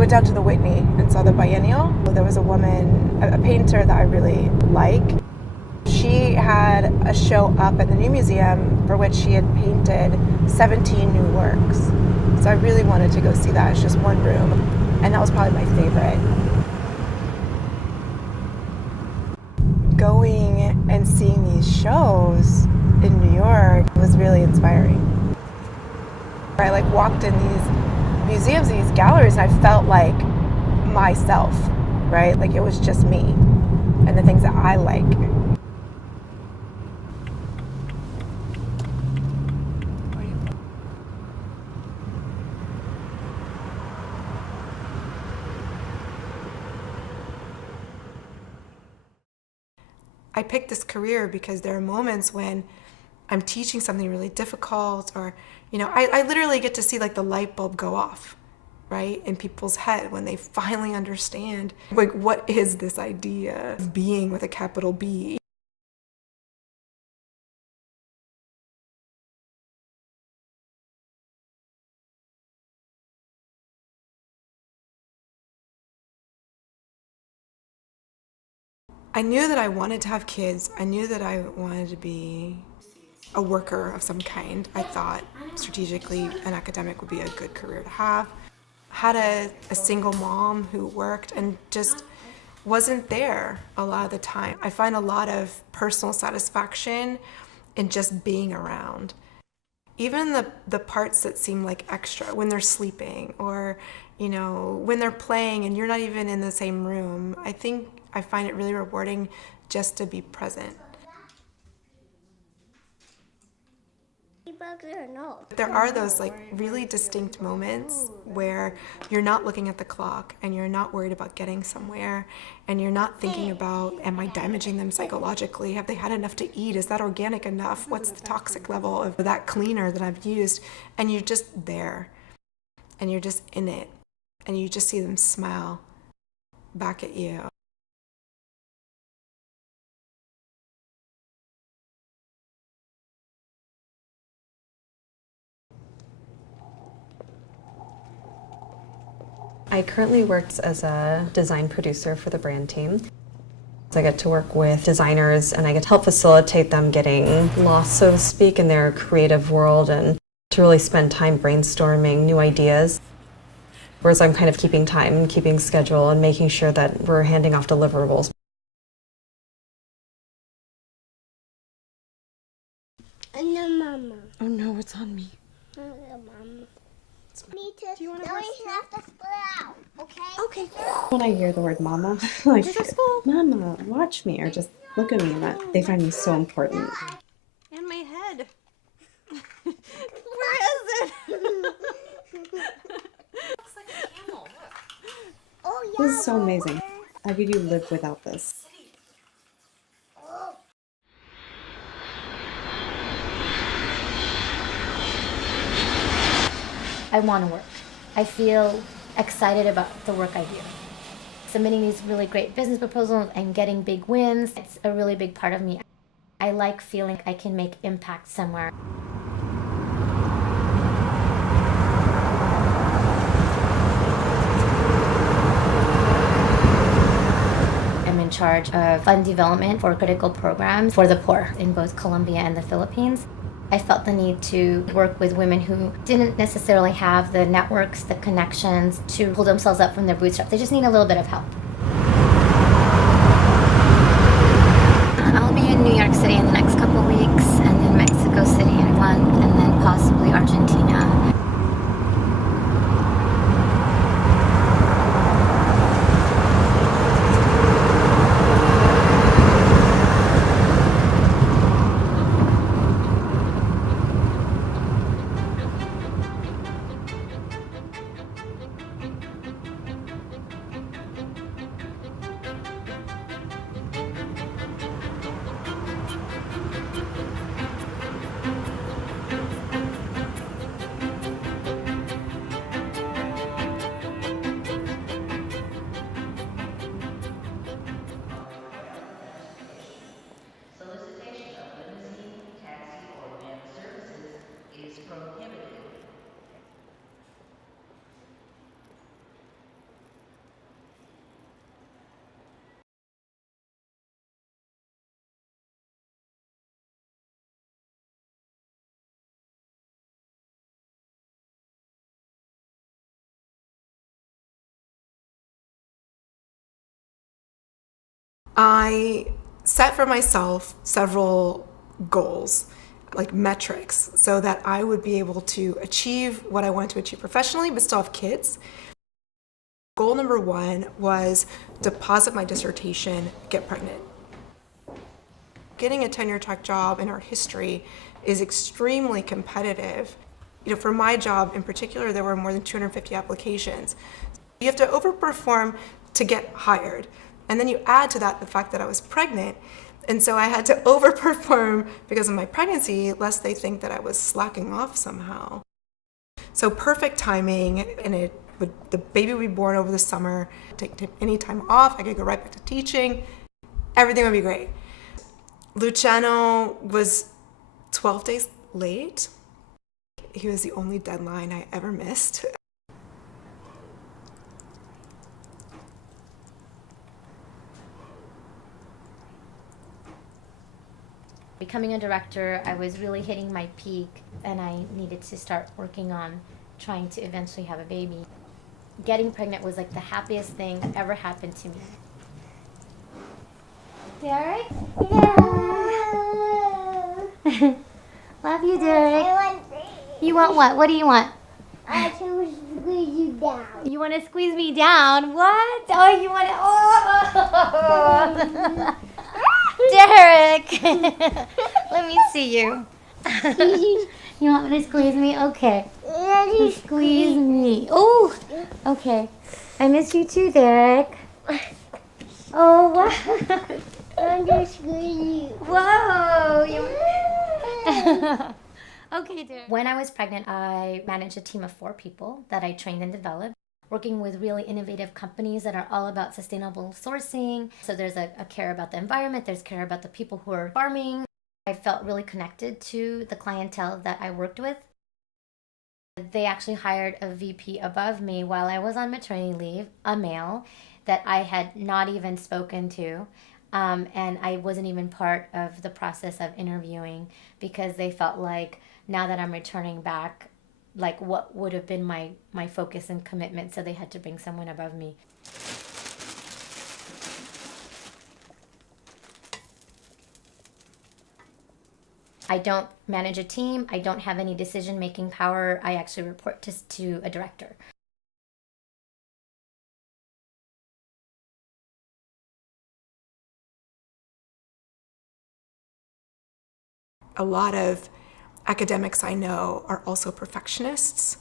went down to the Whitney and saw the biennial. There was a woman, a painter that I really like. She had a show up at the New Museum for which she had painted 17 new works. So I really wanted to go see that. It's just one room, and that was probably my favorite. Going and seeing these shows in New York was really inspiring. I walked in these museums, these galleries, and I felt like myself, right? Like it was just me and the things that I like. I picked this career because there are moments when I'm teaching something really difficult, or, I literally get to see the light bulb go off, right, in people's head when they finally understand, what is this idea of being with a capital B? I knew that I wanted to have kids. I knew that I wanted to be a worker of some kind. I thought strategically an academic would be a good career to have. Had a single mom who worked and just wasn't there a lot of the time. I find a lot of personal satisfaction in just being around. Even the parts that seem like extra, when they're sleeping or, when they're playing and you're not even in the same room, I find it really rewarding just to be present. There are those really distinct moments where you're not looking at the clock and you're not worried about getting somewhere and you're not thinking about, am I damaging them psychologically? Have they had enough to eat? Is that organic enough? What's the toxic level of that cleaner that I've used? And you're just there and you're just in it and you just see them smile back at you. I currently work as a design producer for the brand team. So I get to work with designers and I get to help facilitate them getting lost, so to speak, in their creative world and to really spend time brainstorming new ideas. Whereas I'm kind of keeping time, keeping schedule, and making sure that we're handing off deliverables. No, Mama. Oh no, it's on me. No, Mama. Do you want to have to split out, okay? Okay. When I hear the word mama, mama, watch me, or just look at me, they find me so important. And my head. Where is it? Looks like a camel. Look. Oh, yeah. This is so amazing. How could you live without this? I want to work. I feel excited about the work I do. Submitting these really great business proposals and getting big wins, it's a really big part of me. I like feeling I can make impact somewhere. I'm in charge of fund development for critical programs for the poor in both Colombia and the Philippines. I felt the need to work with women who didn't necessarily have the networks, the connections to pull themselves up from their bootstraps. They just need a little bit of help. I'll be in New York City in the next couple weeks, and then Mexico City in a month, and then possibly Argentina. I set for myself several goals, like metrics, so that I would be able to achieve what I wanted to achieve professionally, but still have kids. Goal number 1 was deposit my dissertation, get pregnant. Getting a tenure-track job in art history is extremely competitive. You know, for my job in particular, there were more than 250 applications. You have to overperform to get hired. And then you add to that the fact that I was pregnant. And so I had to overperform because of my pregnancy, lest they think that I was slacking off somehow. So perfect timing, and the baby would be born over the summer, take any time off, I could go right back to teaching, everything would be great. Luciano was 12 days late. He was the only deadline I ever missed. Becoming a director, I was really hitting my peak, and I needed to start working on trying to eventually have a baby. Getting pregnant was like the happiest thing that ever happened to me. Derek? Yeah. Love you, Derek. I want You want what? What do you want? I can squeeze you down. You want to squeeze me down? What? Oh, you want to... Oh! Derek! Let me see you. You want me to squeeze me? Okay. Squeeze me. Oh, okay. I miss you too, Derek. Oh, wow. I'm just squeeze you. Whoa. Okay, Derek. When I was pregnant, I managed a team of 4 people that I trained and developed, working with really innovative companies that are all about sustainable sourcing. So there's a care about the environment, there's care about the people who are farming. I felt really connected to the clientele that I worked with. They actually hired a VP above me while I was on maternity leave, a male that I had not even spoken to. And I wasn't even part of the process of interviewing because they felt like now that I'm returning back, like what would have been my focus and commitment, so they had to bring someone above me. I don't manage a team. I don't have any decision-making power. I actually report to a director. A lot of academics I know are also perfectionists.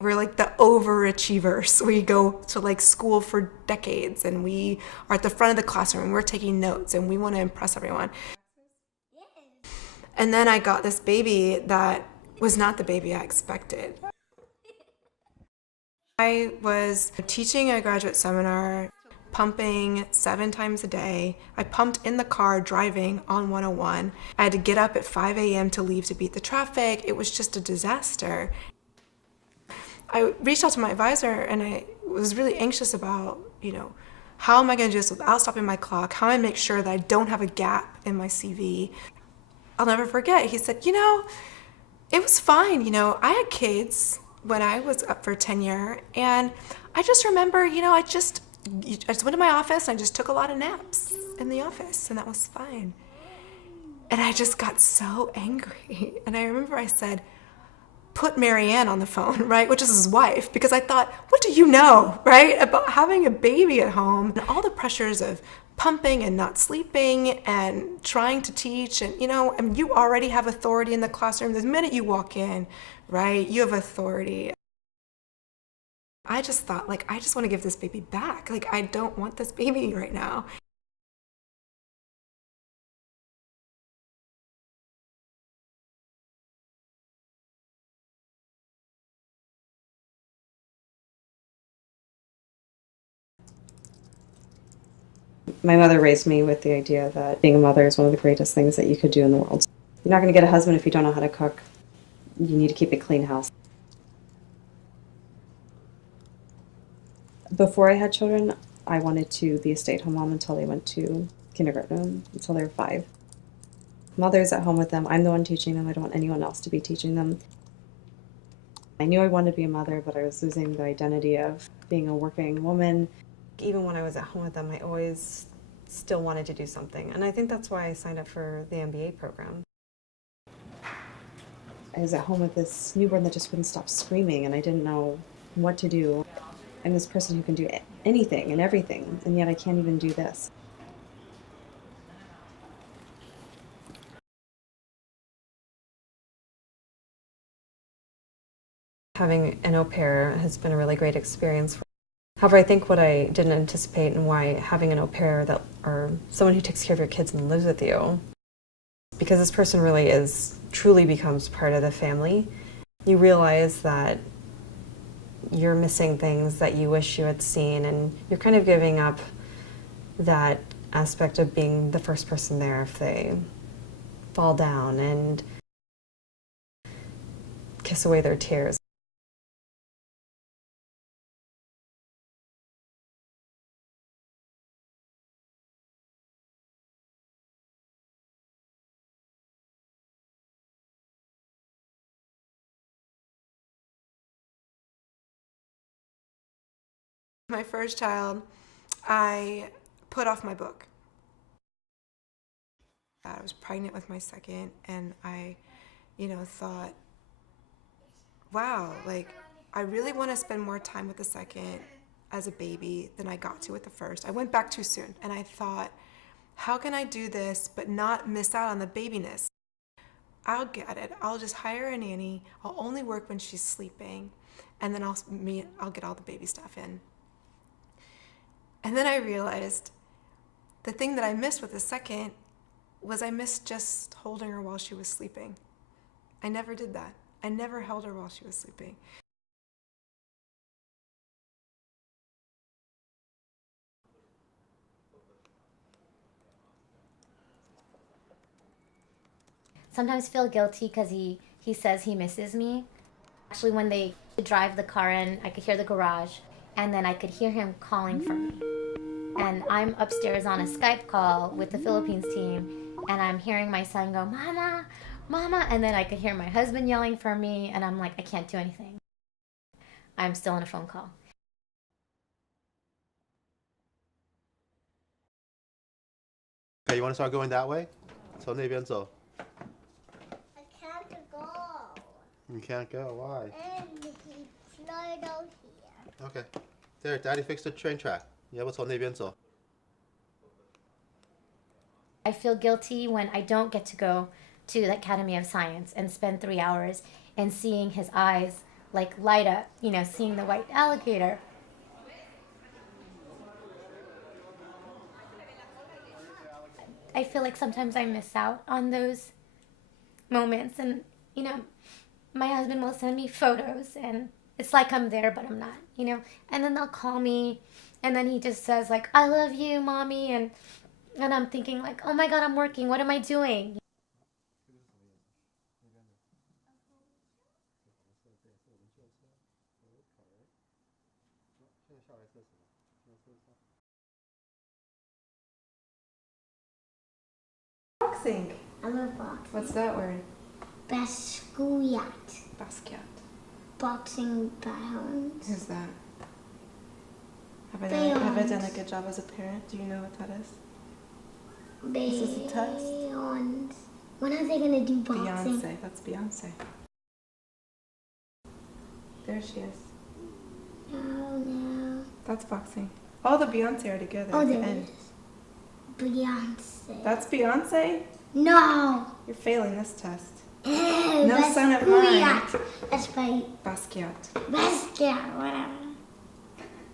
We're like the overachievers. We go to like school for decades and we are at the front of the classroom and we're taking notes and we want to impress everyone. And then I got this baby that was not the baby I expected. I was teaching a graduate seminar, pumping 7 times a day. I pumped in the car driving on 101. I had to get up at 5 a.m. to leave to beat the traffic. It was just a disaster. I reached out to my advisor and I was really anxious about, how am I going to do this without stopping my clock? How am I going to make sure that I don't have a gap in my CV? I'll never forget. He said, it was fine. I had kids when I was up for tenure, and I just remember, I just went to my office and I just took a lot of naps in the office, and that was fine. And I just got so angry. And I remember I said, put Marianne on the phone, right? Which is his wife, because I thought, what do you know, right? About having a baby at home and all the pressures of pumping and not sleeping and trying to teach. And, you already have authority in the classroom. The minute you walk in, right, you have authority. I just thought, I just want to give this baby back. I don't want this baby right now. My mother raised me with the idea that being a mother is one of the greatest things that you could do in the world. You're not going to get a husband if you don't know how to cook. You need to keep a clean house. Before I had children, I wanted to be a stay-at-home mom until they went to kindergarten, until they were 5. Mother's at home with them. I'm the one teaching them. I don't want anyone else to be teaching them. I knew I wanted to be a mother, but I was losing the identity of being a working woman. Even when I was at home with them, I always still wanted to do something. And I think that's why I signed up for the MBA program. I was at home with this newborn that just wouldn't stop screaming, and I didn't know what to do. I'm this person who can do anything and everything, and yet I can't even do this. Having an au pair has been a really great experience. However, I think what I didn't anticipate and why having an au pair that, or someone who takes care of your kids and lives with you, because this person really truly becomes part of the family, you realize that you're missing things that you wish you had seen, and you're kind of giving up that aspect of being the first person there if they fall down, and kiss away their tears. My first child, I put off my book. I was pregnant with my second, and I, thought, wow, like, I really want to spend more time with the second as a baby than I got to with the first. I went back too soon, and I thought, how can I do this but not miss out on the babiness? I'll get it. I'll just hire a nanny. I'll only work when she's sleeping, and then I'll get all the baby stuff in. And then I realized the thing that I missed with the second was I missed just holding her while she was sleeping. I never did that. I never held her while she was sleeping. Sometimes feel guilty because he says he misses me. Actually, when they drive the car in, I could hear the garage, and then I could hear him calling for me. And I'm upstairs on a Skype call with the Philippines team, and I'm hearing my son go, "Mama, Mama," and then I could hear my husband yelling for me, and I'm like, I can't do anything. I'm still on a phone call. Okay, you want to start going that way? 从那边走. I can't go. You can't go. Why? And he's not out here. Okay. There, Daddy fixed the train track. 你要不从那边走? I feel guilty when I don't get to go to the Academy of Science and spend 3 hours and seeing his eyes like light up, seeing the white alligator. I feel like sometimes I miss out on those moments, and my husband will send me photos and it's like I'm there but I'm not, and then they'll call me and then he just says like, "I love you, Mommy," and I'm thinking like, oh my God, I'm working, what am I doing? Boxing. I love boxing. What's that word? Basquiat. Basquiat. Boxing balance. Who's that? Have I done a good job as a parent? Do you know what that is? This is a test. When are they gonna do boxing? Beyonce. That's Beyonce. There she is. No. That's boxing. All the Beyonce are together Oh, at the there it end. is. Beyonce. That's Beyonce? No. You're failing this test. No, No son of mine. That's right. Basquiat. Basquiat, whatever.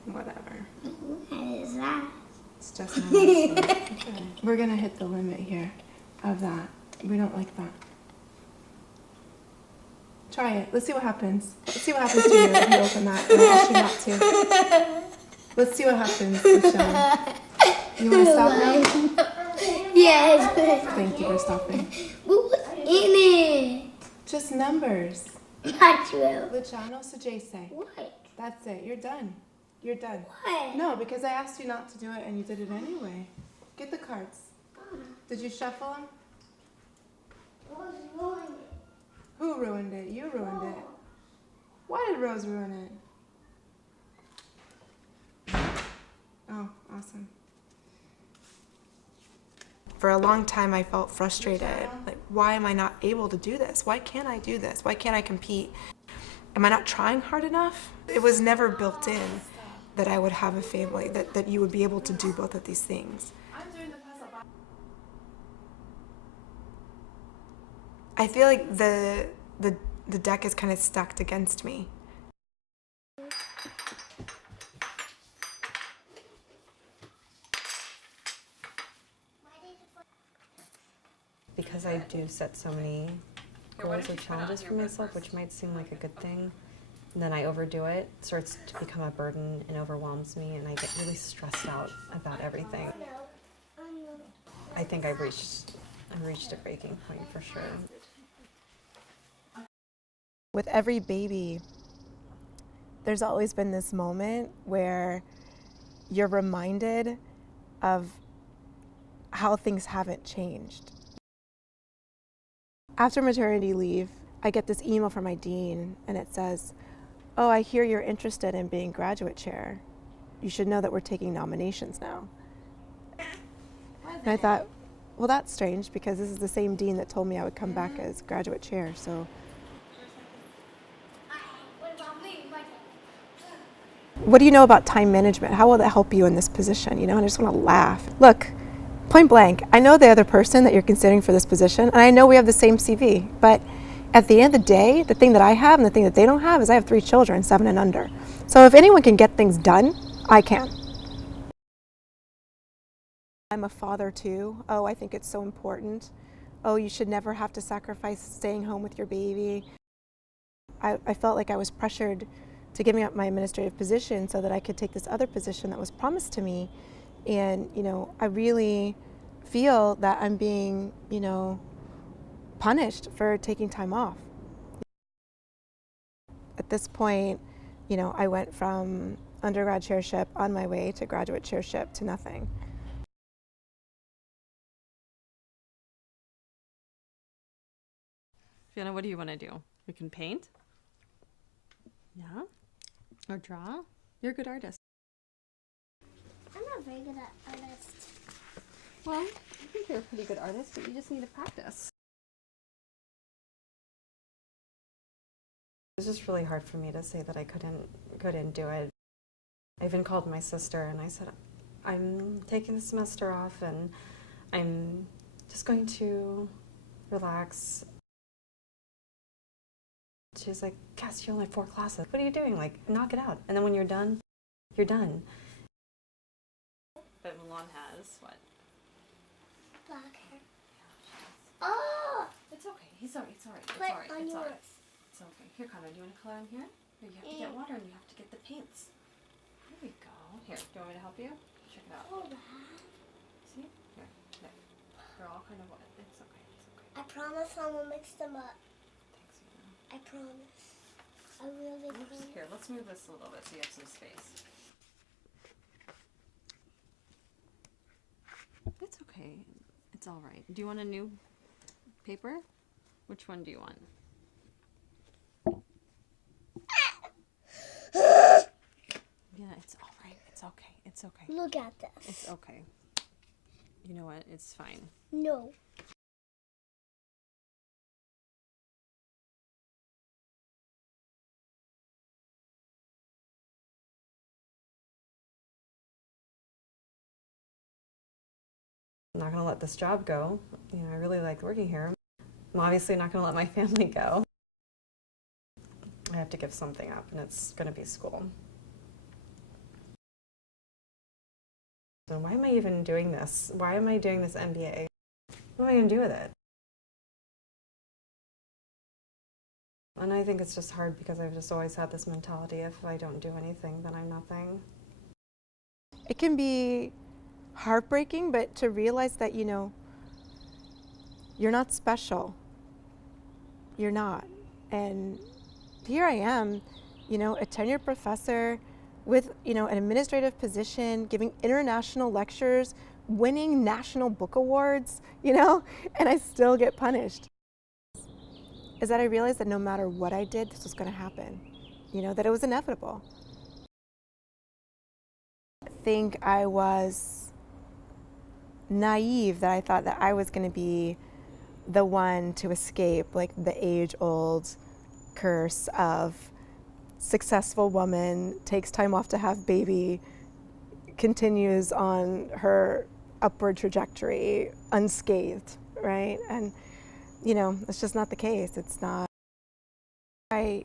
Whatever. What is that? It's just not okay. We're gonna hit the limit here of that. We don't like that. Try it. Let's see what happens. Let's see what happens to you if you open that. And I ask you not to. Let's see what happens, Michelle. You want to stop now? Yes. Thank you for stopping. What's in it? Just numbers. Not true. Luciano Sagese. What? That's it. You're done. You're done. What? No, because I asked you not to do it and you did it anyway. Get the cards. Did you shuffle them? What's wrong? Who ruined it? You ruined it. Why did Rose ruin it? Oh, awesome. For a long time, I felt frustrated. Like, why am I not able to do this? Why can't I do this? Why can't I compete? Am I not trying hard enough? It was never built in that I would have a family, that you would be able to do both of these things. I feel like the deck is kind of stacked against me. Because I do set so many goals or challenges for myself, which might seem like a good thing, and then I overdo it, it starts to become a burden and overwhelms me, and I get really stressed out about everything. I think I've reached a breaking point for sure. With every baby, there's always been this moment where you're reminded of how things haven't changed. After maternity leave, I get this email from my dean, and it says, "Oh, I hear you're interested in being graduate chair. You should know that we're taking nominations now." And I thought, well, that's strange because this is the same dean that told me I would come back as graduate chair. So, what do you know about time management? How will that help you in this position? And I just want to laugh. Look, point blank, I know the other person that you're considering for this position, and I know we have the same CV, but at the end of the day, the thing that I have and the thing that they don't have is I have 3 children, 7 and under. So if anyone can get things done, I can. I'm a father too. Oh, I think it's so important. Oh, you should never have to sacrifice staying home with your baby. I felt like I was pressured to giving up my administrative position so that I could take this other position that was promised to me. And, I really feel that I'm being, punished for taking time off. At this point, I went from undergrad chairship on my way to graduate chairship to nothing. Fiona, what do you want to do? We can paint? Yeah? Or draw? You're a good artist. I'm not very good at artist. Well, I think you're a pretty good artist, but you just need to practice. It was just really hard for me to say that I couldn't do it. I even called my sister and I said, I'm taking the semester off and I'm just going to relax. She's like, Cass, you only have 4 classes. What are you doing? Like, knock it out. And then when you're done, you're done. But Milan has what? Black hair. Oh! It's okay. It's alright. It's alright. Put on yours. It's okay. Here, Connor, do you want to color in here? Or you have to get water and you have to get the paints. There we go. Here, do you want me to help you? Check it out. Oh, See? Here. They're all kind of wet. It's okay. It's okay. I promise I will mix them up. Thanks, Fiona. I promise. I really Oops. promise. Here, let's move this a little bit so you have some space. It's okay. It's all right. Do you want a new paper? Which one do you want? Yeah, it's all right. It's okay. It's okay. Look at this. It's okay. You know what? It's fine. No. I'm not going to let this job go. I really like working here. I'm obviously not going to let my family go. I have to give something up, and it's going to be school. So why am I even doing this? Why am I doing this MBA? What am I going to do with it? And I think it's just hard because I've just always had this mentality, if I don't do anything, then I'm nothing. It can be heartbreaking, but to realize that, you're not special. You're not. And here I am, a tenured professor with, an administrative position, giving international lectures, winning national book awards, and I still get punished. Is that I realized that no matter what I did, this was going to happen, that it was inevitable. I think I was naive that I thought that I was going to be the one to escape like the age-old curse of successful woman, takes time off to have baby, continues on her upward trajectory unscathed, right? And you know, it's just not the case. It's not. I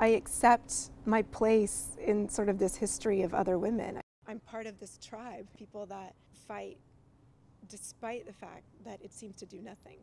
accept my place in sort of this history of other women. I'm part of this tribe, people that fight despite the fact that it seems to do nothing.